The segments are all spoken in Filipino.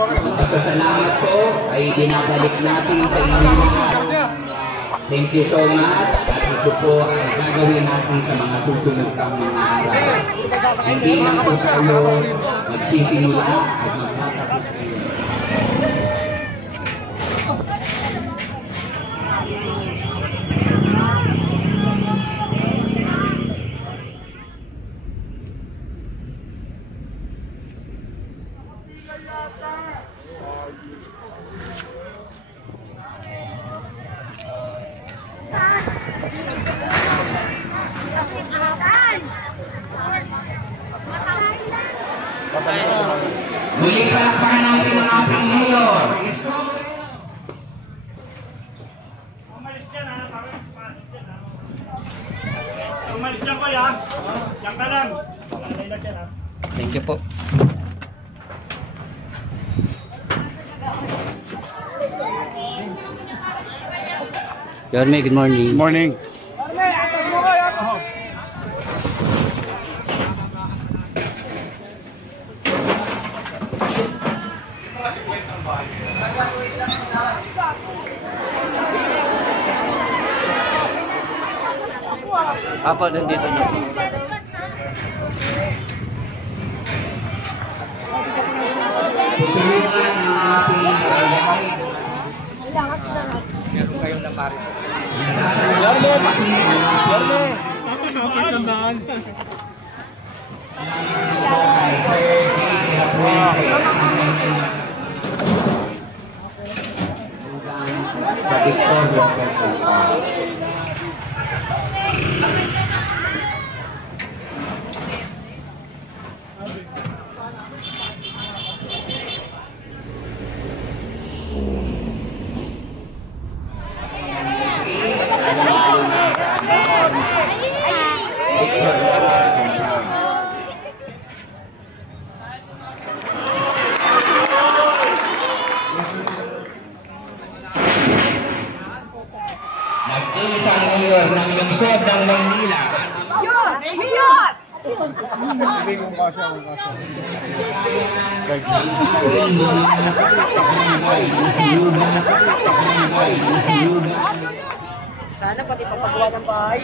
Pasasalamat po ay binabalik natin sa inyo lahat. Thank you so much. At ito po ay gagawin natin sa mga susunod pang mga araw. Hindi lang po tayo magsisimula at magtatapos kayo. Muli palakpakan natin ang ating mayor. Umalis dyan ko yan. Diyan ka lang. Thank you po. Yorme, good morning. Good morning. Apo, nandito na. Tutulungan ang ating barangay. Meron kayong namari. Sa Victoria Festival. Nag-iisang mayor ng lungsod ng Maynila. Sana pati papagawa ng bahay.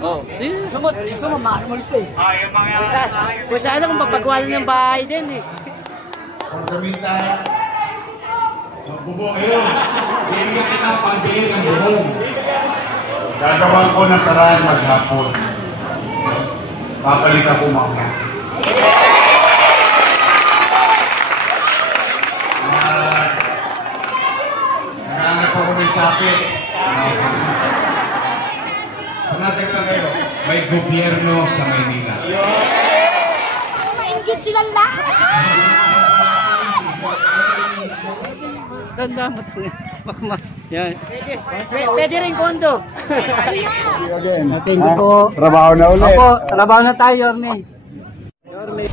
Oh, Sumamahal mo ito eh. Kung sana kung papagawa ng bahay din eh. Ang gamitan, magbubong ngayon. Bibigyan kita ang pambili ng bubong. Gagawan ko ng paraan maghapon. Babalik ako mamaya. Naghanap ako ng tsape. Panatig lang kayo, may gobyerno sa Maynila. Maingit sila lahat! tanda mo ito. Yan. Pwede rin kondo. Thank you po. Trabaho na ulit. Opo, trabaho na tayo, Yorme. Yorme.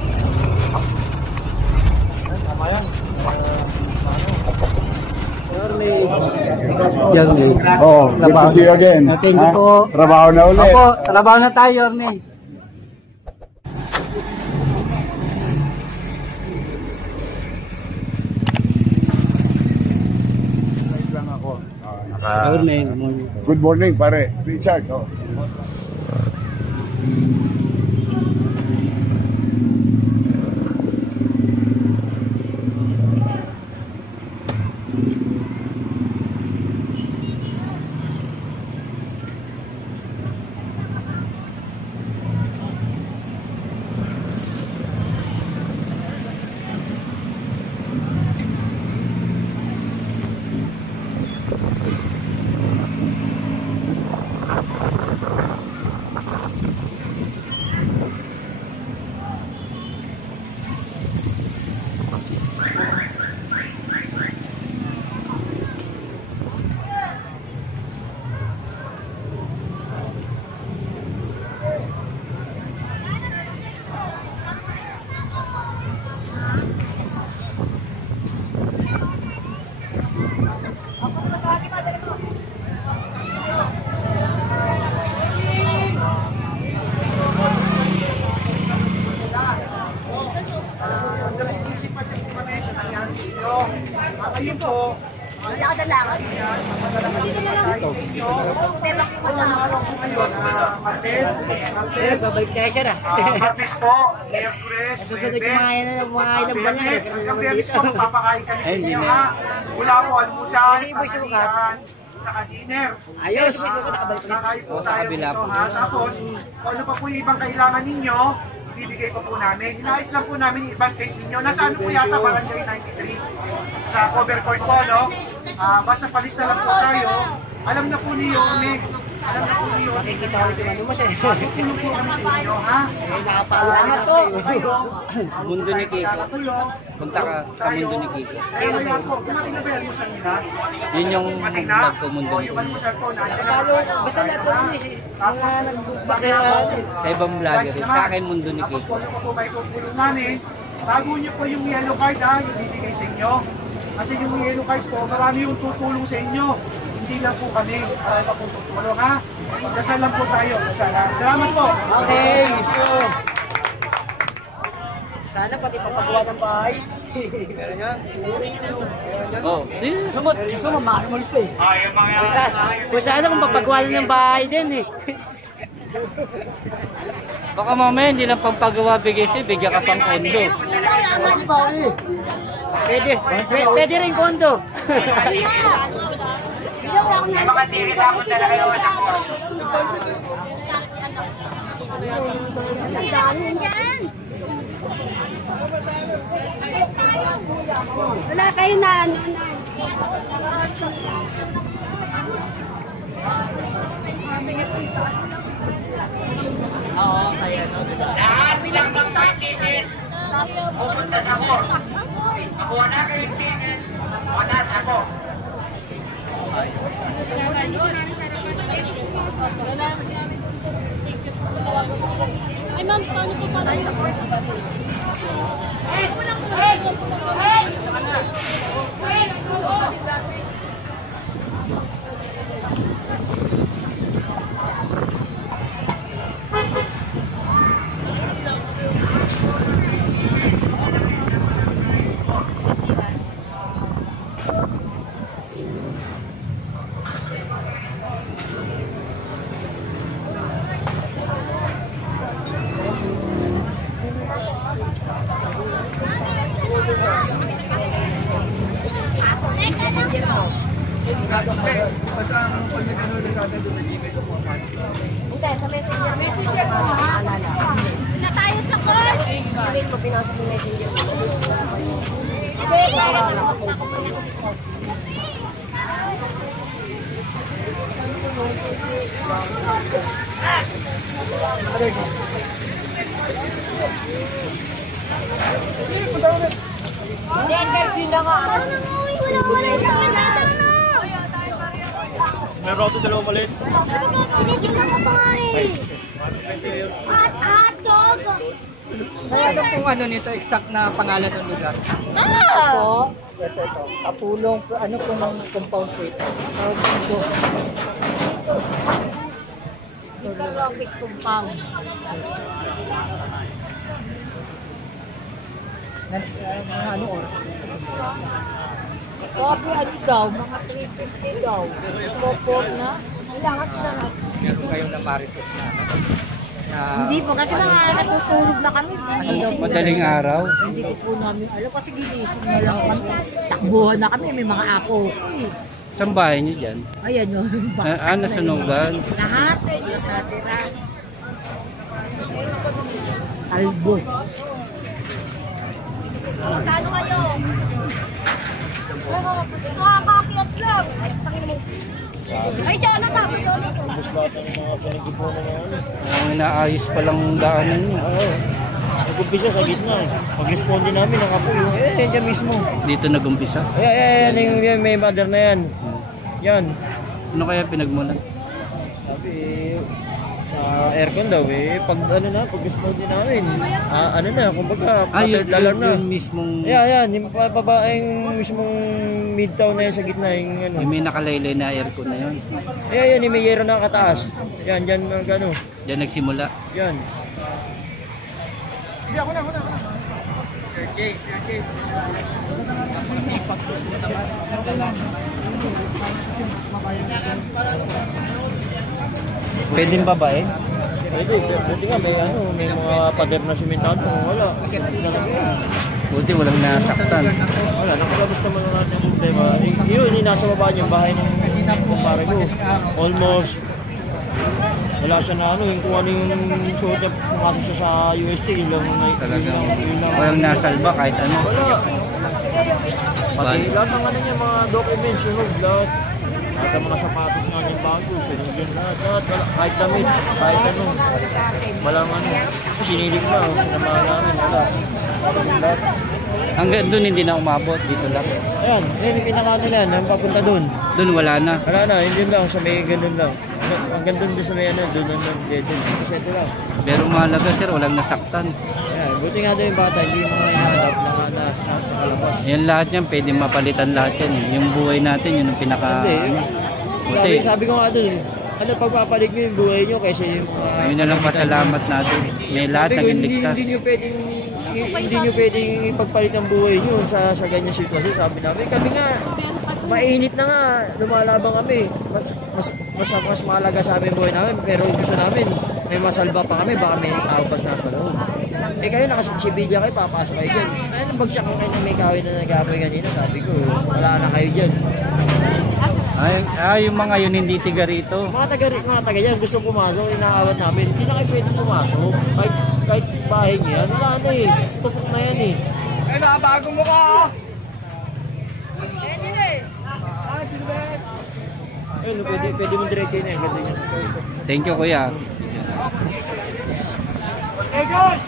Yorme. Oh, good to see you again. Thank you po. Trabaho na ulit. Opo, trabaho na tayo, Yorme. Good morning, pare. Richard. Oh. nag-iisip pa din po kami sa nangyari sa inyo. Ngayon po, mapadala tayo sa inyo. Araw po ngayon, Martes. Babalik tayo siya na. Martes po, Miyerkules, Susunod kumain na ng mga ilang buwan na. Biyernes. Hanggang Biyernes po, papakain kami sa inyo ha. Wala po almusal, tanghalian, saka dinner. Ayos! Kakain po tayo dito ha. Tapos, kung ano pa po yung ibang kailangan ninyo, bibigay ko po namin. Inayos lang po namin yung ibang tent ninyo. Nasa ano po yata, Barangay 93. Sa cover court po, no? Basta palista lang po tayo. Alam na po ni Yone. Alam na po ni Yone. Tutulong po kami sa inyo, ha? Salamat po. Mundo ni Kiko. Punta ka sa mundo ni Kiko. Kaya po, kumating na ba yung almusal nila? Yun yung Kumating na? vlog ko, mundo ni Yung Kiko. almusal po, nandiyan na. Basta lahat po kami. Tapos, Sa ibang vlogger, sa akin mundo ni tapos Kiko. kung ano pa po may tutulong namin, bago niyo po yung yellow card ha, yung bibigay sa inyo. Kasi yung yellow cards po, marami yung tutulong sa inyo. Hindi lang po kami, marami pa po tutulong ha. Dasal lang po tayo, dasal ha. Salamat po. Okay. Sana pati papagawa ng bahay. Oh, Sumot. Gusto mo, maharmal ito eh. Kung sana kung papagawa ng bahay din eh. baka mamaya hindi lang pampagawa bigay siya, bigyan ka pang kondo. Pwede rin kondo. May mga tirit ako talaga yung anak ko. Wala kayo na ano na. Oo, kaya no. Lahat bilang mga tirit, pupunta sa ako. Ako na kayo tirit, wala sa ako. Ay ma'am, paano po pala yun? Hindi, sa messenger. Messenger mo ha? Na tayo sa call. Sabihin ko, pinasa sa messenger mo. Hindi, para Meron ako dalawang malit. Hotdog! Ano kung ano nito, exact na pangalan ng lugar? Ah! Ito. Kapulong, ano po ng compound po ito? Office compound. Ano oras? Sabi ano daw, mga 3:50 daw. Popot na. Kailangan sila na. Meron kayong namarites na Hindi po, kasi mga natutulog na kami. Ginising madaling araw. Hindi ko po namin alam kasi ginising na lang kami. Takbuhan na kami, may mga apo ko eh. Saan bahay niyo dyan? Ayan yun. Ano sunugan? Lahat. Natira. Albo. Kano kayo? Nakakakiat lang. Ay, Panginoon. Ay, Jonathan. Ang inaayos palang daanan niyo. Nag-umpisa sa gitna eh. Pag-respond din namin ang apoy. Dyan mismo. Dito nag-umpisa. Ayan, yung may mother na yan. Yan. Ano kaya pinagmulan? Sabi sa aircon daw pag ano na, pag-respond din namin. Ano na, kumbaga, third alarm na. Yung mismong... Yan, yung babaeng mismong midtown na yan sa gitna. Yung ano. Yung may nakalaylay na aircon na yun. Yan, yung may yero na kataas. Yan, ano. Diyan nagsimula. Yan. Pwedeng babae? Pwede, buti nga may mga pader na simentado. Wala. Buti walang nasaktan. Wala, nakalabas naman na natin yung problema. Yun, nasa baba yung bahay ng kumpare ko. Almost, wala siya na yung kung ano yung suot niya, pumasok siya sa UST, yun lang. Walang nasalba kahit ano. Wala. Pati lahat ng niya, mga documents, lahat. At ang mga sapatos nga yung bago, sinugin lahat. Kahit damit, kahit ano. Walang sinilig na, sinamahan namin, wala. Lahat. Hanggang doon hindi na umabot, dito lang. Ayan, yung pinaka nila, yung papunta doon. Doon wala na. Wala na, hindi lang, sa may ganun lang. Hanggang doon sa may doon dead. Kasi ito lang. Pero mahalaga sir, walang nasaktan. Ayan, buti nga doon yung bata, hindi mga hinahanap na nakalabas. Yan lahat yan, pwede mapalitan lahat yan. Yung buhay natin, yun ang pinaka... Buti. Sabi ko nga doon, pagpapalig nyo yung buhay nyo kasi yung... Yun na lang pasalamat natin. May lahat naging ligtas. Hindi nyo pwedeng ipagpalit ang buhay nyo sa ganyan sitwasyon. Sabi namin, kami nga, mainit na nga, lumalabang kami. Mas mahalaga sa amin buhay namin, pero gusto namin, may masalba pa kami, baka may taupas na sa loob. Eh kayo nakasibilya kayo, papasok kayo dyan. Ayun, bagsak ko kayo na may kahoy na nag-apoy kanina, sabi ko, wala na kayo dyan. Yung mga yun hindi tiga rito. Mga taga dyan, gusto pumasok, inaawat namin, hindi na kayo pwede pumasok. Kahit bahay niya, wala na eh, tupok na yan eh. Ay, nakabago mo ka! Ayun, pwede mo diretso na yan, ganda yan. Thank you kuya. Hey guys!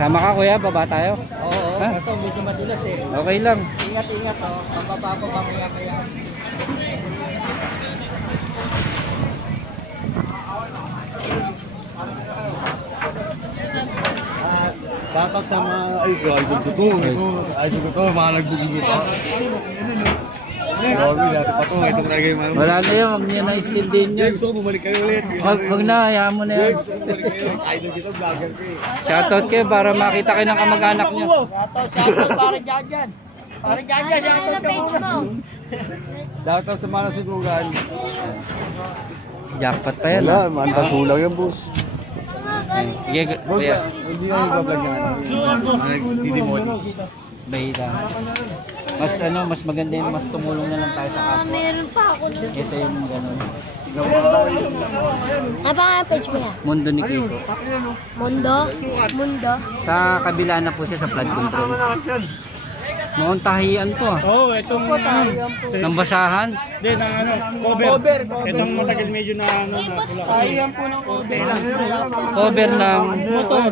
Sama ka kuya, baba tayo. Oo, Ha? ito medyo madulas eh. Okay lang. Ingat oh, pababa ko mamaya. Shoutout sa mga idol ko to. Idol ko to, mga nagbugin ito. Grabe, dati pa to. Ito talaga yung Wala na yun, wag niya na-steal din yun. Gusto ko bumalik kayo ulit. Wag na, hayaan mo na yan. Gusto ko bumalik kayo ulit. Idol dito, vlogger ko eh. Shoutout kayo para makita kayo ng kamag-anak niyo. Shoutout para dyan. Para dyan, shoutout ka muna. Shoutout sa mga nasunugan. Jackpot pa yan. Wala, mantas ulang yan, boss. Sige, Boss, kuya. hindi na nagbablog yan. Nagdidimonis. Bahila. Mas maganda yun, mas tumulong na lang tayo sa kapwa. Meron pa ako dun. Kesa yung gano'n. Ano pa page mo yan? Mundo ni Kiko. Mundo? Sa kabila na po siya sa flood control. Noong tahian to ah. Oo, itong Nang basahan. Hindi, cover. Itong matagal medyo na Ayan po ng cover. Cover ng motor.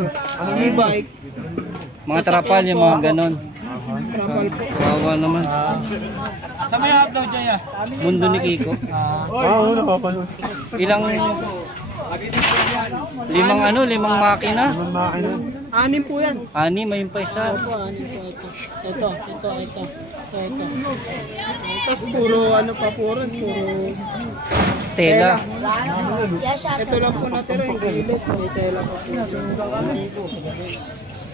E-bike. mga trapal, yung mga ganon. Kawawa naman. Sa may upload dyan Mundo ni Kiko. Oo, napapanood. Ilang limang makina. Anim po yan. Anim, may pa isa. Ito. Tapos puro puro Tela. Yeah, shout ito lang po natira yung gilid. May tela pa po.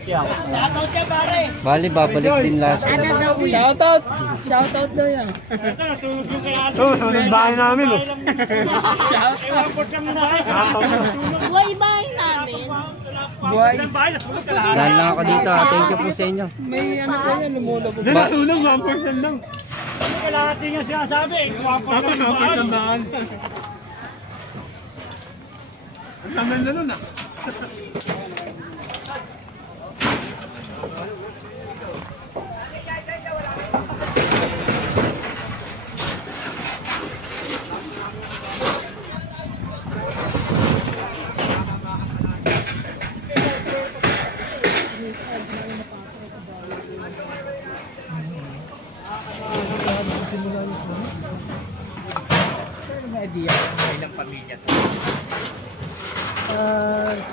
Shoutout ka pare. Bali, babalik din lahat. Ano daw yan? Shoutout daw yan. Sunod bahay namin, oh. Buhay bahay namin. Dahil lang ako dito. Thank you po sa inyo. May ano po yan, lumulabog. Hindi natulog, 1% lang. Kailangan din yung sinasabi, kuwapos na yung bahay. Ang tamal na nun, ah.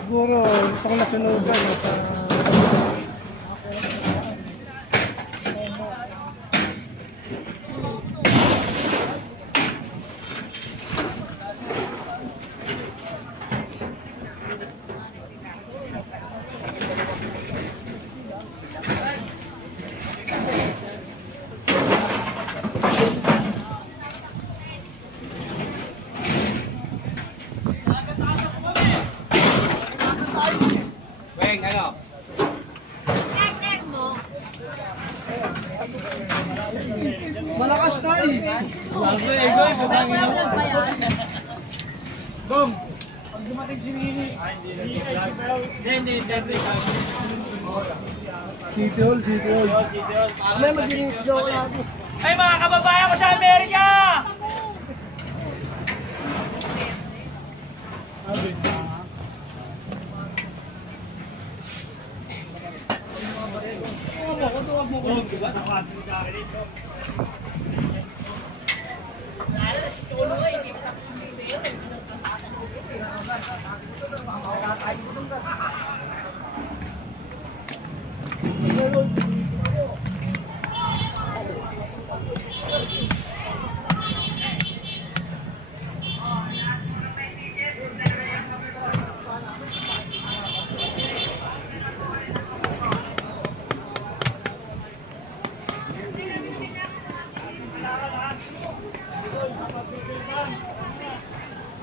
Siguro, ito ko nasunugan. Eng, ano? Malakas tayo. Boom! Pag dumating si Nini. Hindi. City Hall. May mag-news daw ko natin. Ay mga kababayan ko sa Amerika!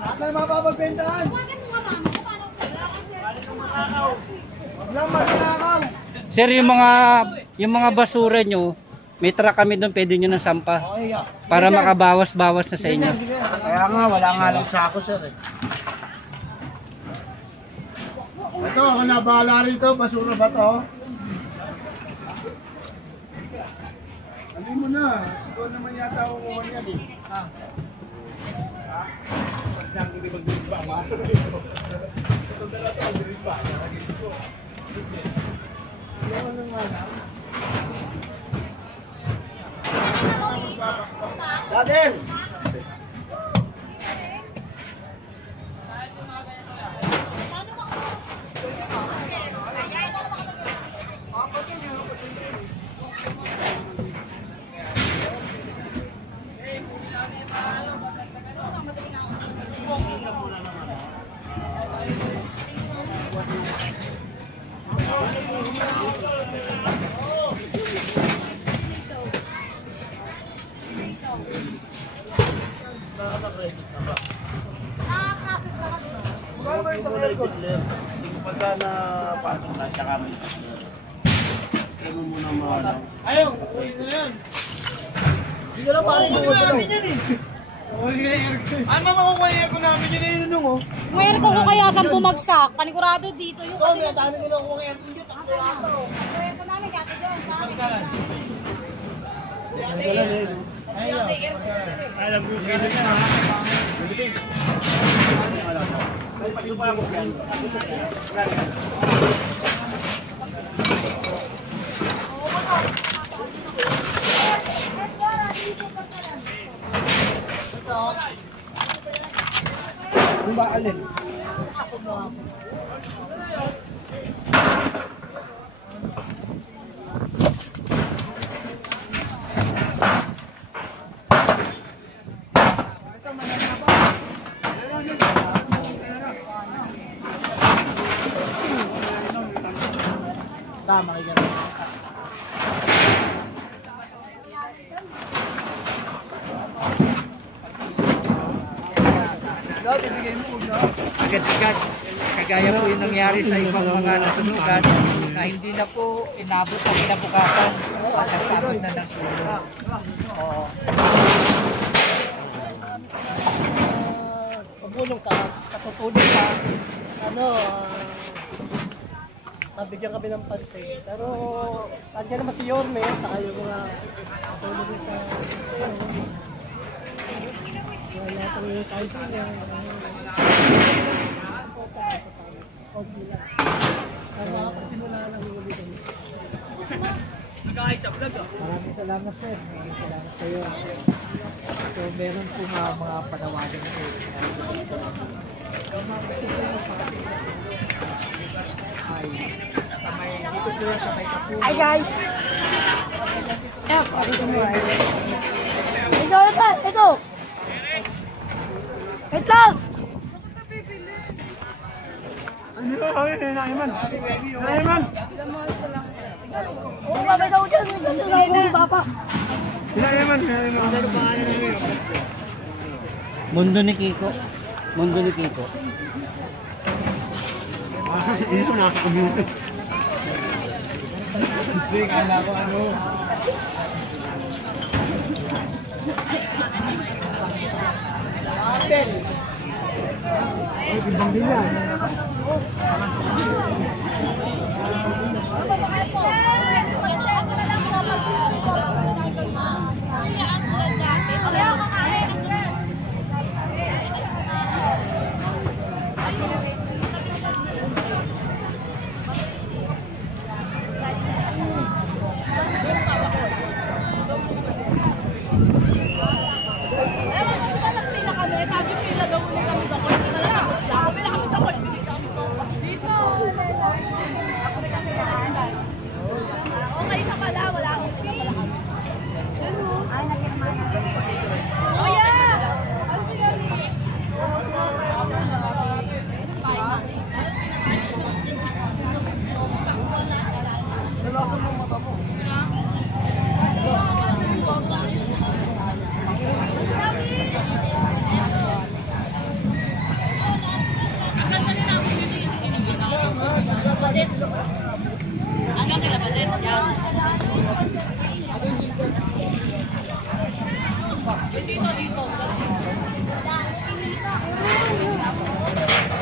At na mapapagbentahan. Wag lang magnakaw. Sir, yung mga basura nyo, may truck kami doon, pwede nyo ng sampa. Para makabawas-bawas na sa inyo. Kaya nga, wala nga lang sako, sir. Ito, ako na bahala rito. Basura ba to? Sabi mo na. Ikaw naman yata kukuha niyan eh. Daden! Ayaw! Uy, na yan! Hindi ko lang parang yung natin yan eh! Ano makukuha yung aircon namin yun yung nung oh? Kung aircon ko kaya saan bumagsak, panigurado dito yung kasi dami nila kung aircon yun. aircon namin kaya doon sa amin. Alam ko kayo na ha? Ano ba alin? Tama kayo. Agad-agad. Kagaya po yung nangyari sa ibang mga nasunugan na hindi na po inabot ang kinabukasan at nagsabot na ng tulong. Pagulong ka, sa tutulong ka, nabigyan kami ng pansin. Pero, nandiyan naman si Yorme, saka yung mga tulong sa wala pang yung kahit niya. Simula lang yung ulit. Maraming salamat sir. Maraming salamat sa iyo. So meron po mga panawagan po. Dito po yan sa may kapulo. Hi guys! Ito! Wait lang! Oo, babay daw dyan. May ganda daw papa. Mundo ni Kiko. Mundo ni Kiko. Dito na ako. Hindi, kala ko ano. Ay, ibang bila.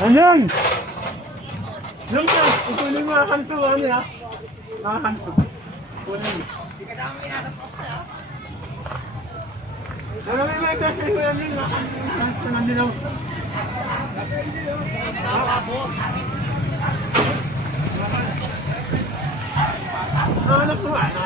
Anong? Yung ka, ikunin mo ang kantuan niya. Ang kanto. Ikunin mo. Ano may kasi ko yan din. Kanto na din ako. Ano po? Ano?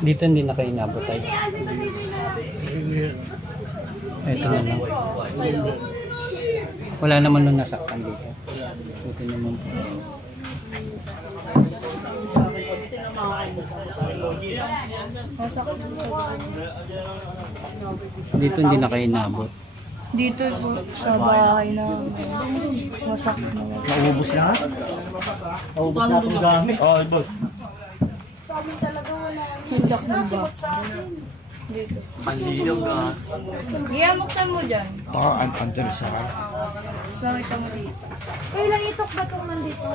Dito hindi na kayo inabot tayo. Ito na lang. Wala naman nung nasaktan dito. Ito naman po. Dito hindi na kayo inabot. Dito po sa bahay na wasak na. Naubos na? Naubos na itong gamit. Oo, ito. Hilak na ba? Dito. Panlilog ka. Giyamuksan mo dyan. Oo, under sa akin. Bakit mo dito? Kailan itok ba itong nandito?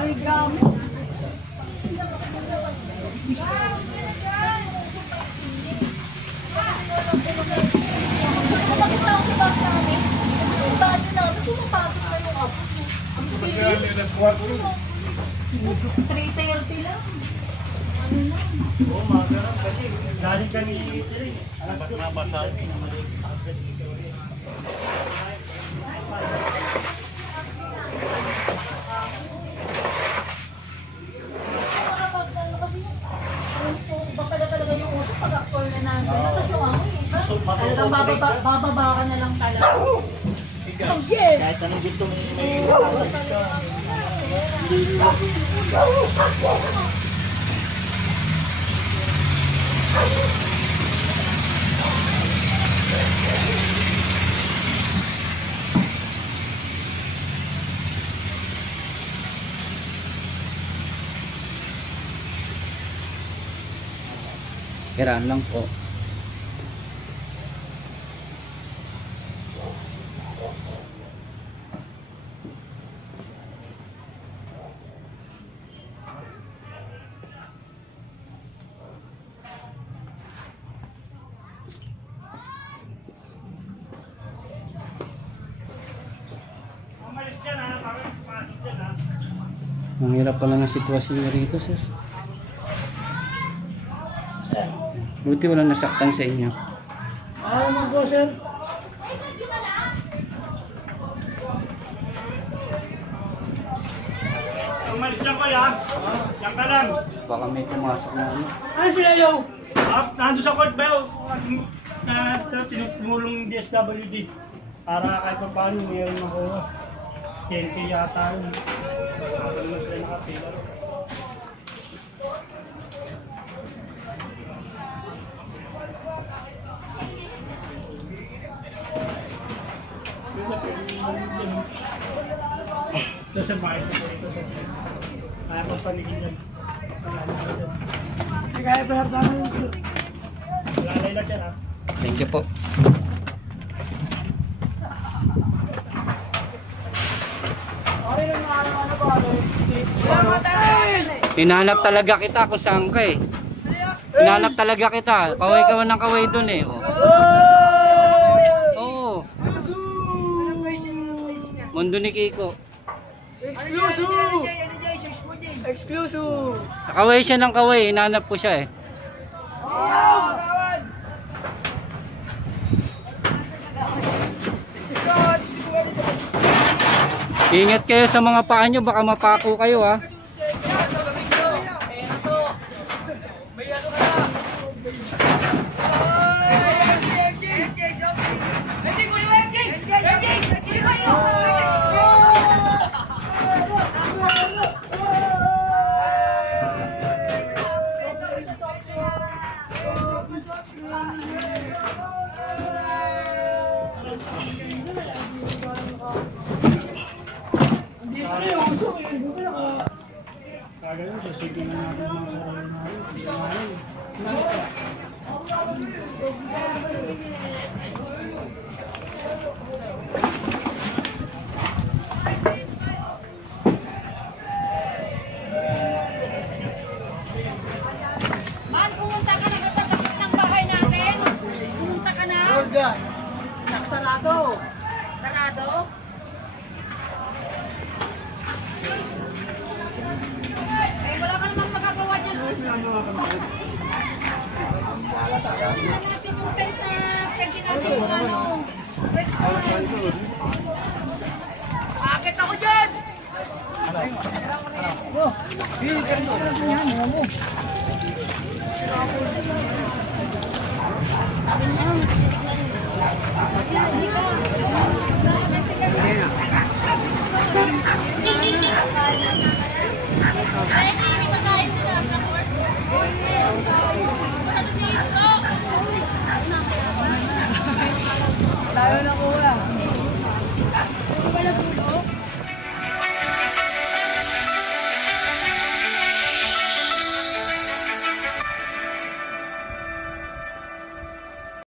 Ay, gamit. Bakit na ako si Bas namin? Ang bago namin, pumapasok na yung apo. Ang bilis. 3:30 lang. Oo, magalang kasi galing kami dito rin. Ba't nabasal? Baka na talaga yung uso pag-actor na natin. Tapos yung amoy. Talagang bababa ka na lang talaga. Kahit anong gusto mo may Kiraan lang po. Ang hirap pala ng sitwasyon niya rito, sir. Buti wala nasaktan sa inyo. Naman po, sir. Umalis lang ko yan. Yan ka lang. Baka may pumasok na ano. Ano sila yung? Nandun sa court ba yun? Tinutulong yung DSWD. Para kahit pa paano mayroon makuha. 10K yata yun. Ano na sila nakapila. Ito sa bahay ko ito. Kaya ko panigin yan. Hindi kaya pa harta mo yun. Lalay lang yan ha. Thank you po. Hinanap talaga kita kung saan ka eh. Hinanap talaga kita. Kaway ka ng kaway dun eh. Oh. Oo. Mundo ni Kiko. Exclusive! Exclusive! Kaway siya ng kaway. Hinanap ko siya eh. Ingat kayo sa mga paa nyo. Baka mapako kayo ha. Kagano, sasipin na natin mga sarili na rin. Hindi na rin. Man, pumunta ka na sa tapat ng bahay natin. Pumunta ka na. Sarado! Sarado? Eh, wala ka naman magagawa dyan. Wala natin yung belt na pwede natin yung ano. Akit ako dyan! Tayo na kuha